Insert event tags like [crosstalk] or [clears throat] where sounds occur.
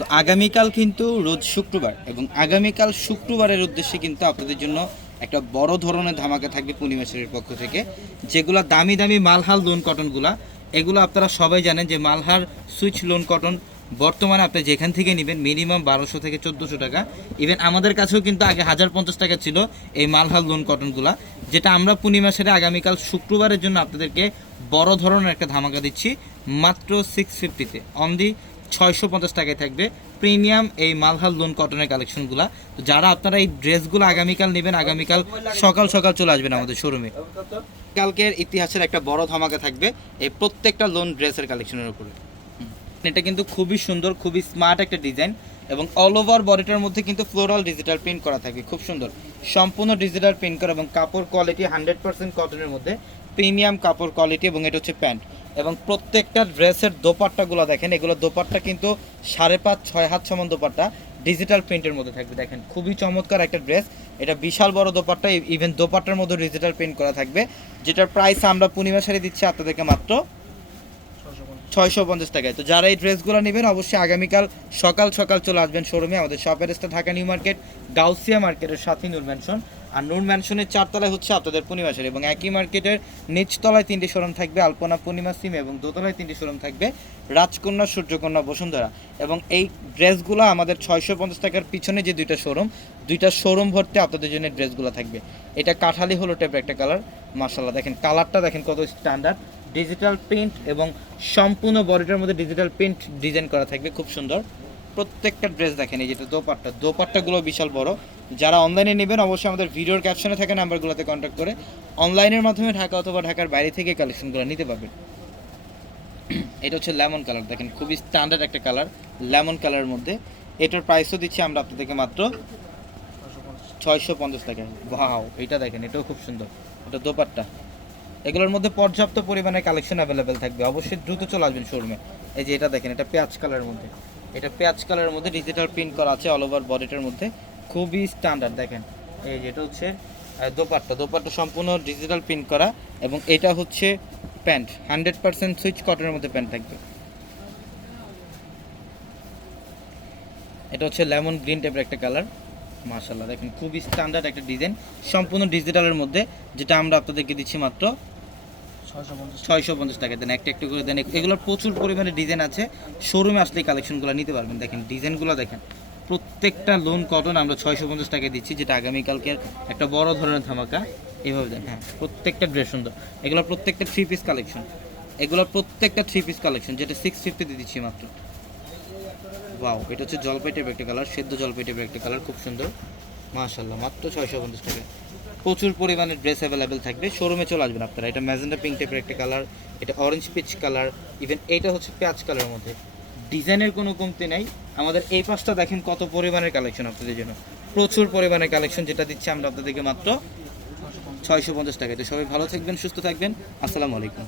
তো আগামীকাল কিন্তু রোজ শুক্রবার এবং আগামীকাল শুক্রবারের উদ্দেশ্যে কিন্তু আপনাদের জন্য একটা বড় ধরনের ধামাকা থাকবে পূর্ণিমা পূর্ণিমাসের পক্ষ থেকে, যেগুলো দামি দামি মালহাল লোন কটনগুলা এগুলো আপনারা সবাই জানেন যে মালহার সুইচ লোন কটন বর্তমানে আপনি যেখান থেকে নেবেন মিনিমাম বারোশো থেকে চোদ্দোশো টাকা। ইভেন আমাদের কাছেও কিন্তু আগে হাজার পঞ্চাশ টাকা ছিল এই মালহাল লোন কটনগুলা যেটা আমরা পূর্ণিমা সেরে আগামীকাল শুক্রবারের জন্য আপনাদেরকে বড় ধরনের একটা ধামাকা দিচ্ছি, মাত্র সিক্স ফিফটিতে অন দি ছয়শো পঞ্চাশ টাকায় থাকবে। প্রিমিয়াম এই মালহাল লোন কটনের কালেকশনগুলো তো যারা আপনারা এই ড্রেসগুলো আগামীকাল নেবেন, আগামীকাল সকাল সকাল চলে আসবেন আমাদের শোরুমে কালকের ইতিহাসের একটা বড় ধামাকা থাকবে এই প্রত্যেকটা লোন ড্রেসের কালেকশনের উপরে। এটা কিন্তু খুবই সুন্দর, খুবই স্মার্ট একটা ডিজাইন এবং অল ওভার বডিটার মধ্যে কিন্তু ফ্লোরাল ডিজিটাল প্রিন্ট করা থাকবে খুব সুন্দর। সম্পূর্ণ ডিজিটাল প্রিন্ট করা এবং কাপড় কোয়ালিটি হান্ড্রেড পার্সেন্ট কটনের মধ্যে। প্রিমিয়াম কাপড় কোয়ালিটি এবং এটা হচ্ছে প্যান্ট। এবং প্রত্যেকটা ড্রেসের দোপাট্টাগুলো দেখেন, এগুলো দোপাট্টা কিন্তু সাড়ে পাঁচ, ছয় হাত সমান দোপাট্টা ডিজিটাল প্রিন্টের মধ্যে থাকবে। দেখেন, খুবই চমৎকার একটা ড্রেস এটা বিশাল বড় দোপাট্টা ইভেন দোপাট্টার মধ্যে ডিজিটাল প্রিন্ট করা থাকবে, যেটার প্রাইস আমরা পূর্ণিমা শাড়ি দিচ্ছি আপনাদেরকে মাত্র ছয়শো পঞ্চাশ টাকায়। তো যারা এই ড্রেসগুলো নেবেন, অবশ্যই আগামীকাল সকাল সকাল চলে আসবেন শোরুমে আমাদের শপের star Dhaka New Market, Gausia মার্কেটের সাথে নূর ম্যানশন আর নূর ম্যানশনের চারতলায় হচ্ছে আপনাদের পূর্ণিমাসের। এবং একই মার্কেটের নিচতলায় তিনটি শোরুম থাকবে, আলপনা পূর্ণিমা সিম এবং দোতলায় তিনটি শোরুম থাকবে, রাজকন্যা, সূর্যকন্যা, বসুন্ধরা। এবং এই ড্রেসগুলো আমাদের ছয়শো পঞ্চাশ টাকার পিছনে যে দুইটা শোরুম দুইটা শোরুম ভর্তি আপনাদের জন্য ড্রেসগুলো থাকবে। এটা কাঠালি হলো টাইপের একটা কালার মার্শাল্লাহ দেখেন কালারটা দেখেন কত স্ট্যান্ডার্ড ডিজিটাল প্রিন্ট এবং সম্পূর্ণ বডিটার মধ্যে ডিজিটাল প্রিন্ট ডিজাইন করা থাকবে, খুব সুন্দর। প্রত্যেকটা ড্রেস দেখেন, এই যেটা দোপাট্টা। দোপাট্টাগুলো বিশাল বড়। যারা অনলাইনে নেবেন, অবশ্যই আমাদের ভিডিওর ক্যাপশনে থাকা নাম্বারগুলোতে কন্ট্যাক্ট করে অনলাইনের মাধ্যমে ঢাকা অথবা ঢাকার বাইরে থেকে কালেকশনগুলো নিতে পারবেন। [clears throat] এটা হচ্ছে লেমন কালার দেখেন, খুবই স্ট্যান্ডার্ড একটা কালার লেমন কালারের মধ্যে। এটার প্রাইসও দিচ্ছি আমরা আপনাদেরকে মাত্র ছয়শো পঞ্চাশ টাকা। ভাও এটা দেখেন, এটাও খুব সুন্দর। এটা দোপাট্টা। এগুলোর মধ্যে পর্যাপ্ত পরিমাণে কালেকশন অ্যাভেলেবেল থাকবে। অবশ্যই দ্রুত চলে আসবেন শোরুমে এই যে এটা দেখেন, এটা পেঁয়াজ কালারের মধ্যে। এটা পেঁয়াজ কালারের মধ্যে ডিজিটাল প্রিন্ট করা আছে অল ওভার বডিটার মধ্যে। খুবই স্ট্যান্ডার্ড দেখেন। এই যে এটা হচ্ছে দোপাট্টা। দোপাট্টা সম্পূর্ণ ডিজিটাল প্রিন্ট করা এবং এটা হচ্ছে প্যান্ট হান্ড্রেড পার্সেন্ট সুইচ কটনের মধ্যে প্যান্ট থাকবে। এটা হচ্ছে লেমন গ্রিন টাইপের একটা কালার মাশাল্লাহ দেখেন খুবই স্ট্যান্ডার্ড একটা ডিজাইন সম্পূর্ণ ডিজিটালের মধ্যে যেটা আমরা আপনাদেরকে দিচ্ছি মাত্র ছয়শো পঞ্চাশ টাকা। দেন একটা একটু করে দেন এগুলোর প্রচুর পরিমাণে ডিজাইন আছে। শোরুমে আসলে কালেকশনগুলো নিতে পারবেন। দেখেন ডিজাইনগুলো দেখেন প্রত্যেকটা লোন কটন আমরা ছয়শো পঞ্চাশ টাকায় দিচ্ছি যেটা আগামীকালকের একটা বড় ধরনের ধামাকা। এভাবে দেন হ্যাঁ প্রত্যেকটা ড্রেস সুন্দর। এগুলো প্রত্যেকটা থ্রি পিস কালেকশন এগুলোর প্রত্যেকটা থ্রি পিস কালেকশন যেটা সিক্স ফিফটিতে দিচ্ছি মাত্র। ওয়াও এটা হচ্ছে জলপাই টাইপের একটা কালার সেদ্ধ জলপাই টাইপের একটা কালার খুব সুন্দর। মাশাল্লাহ মাত্র ছয়শো পঞ্চাশ টাকা। প্রচুর পরিমাণে ড্রেস অ্যাভেলেবেল থাকবে। শোরুমে চলে আসবেন আপনারা। এটা ম্যাজেন্ডা পিঙ্ক টাইপের একটা কালার এটা অরেঞ্জ পিচ কালার ইভেন এটা হচ্ছে পেঁয়াজ কালারের মধ্যে। ডিজাইনের কোনো কমতি নাই। আমাদের এই পাশটা দেখেন কত পরিমাণের কালেকশন আপনাদের জন্য। প্রচুর পরিমাণে কালেকশন যেটা দিচ্ছি আমরা আপনাদেরকে মাত্র ছয়শো পঞ্চাশ টাকায় তো সবাই ভালো থাকবেন, সুস্থ থাকবেন। আসসালামু আলাইকুম।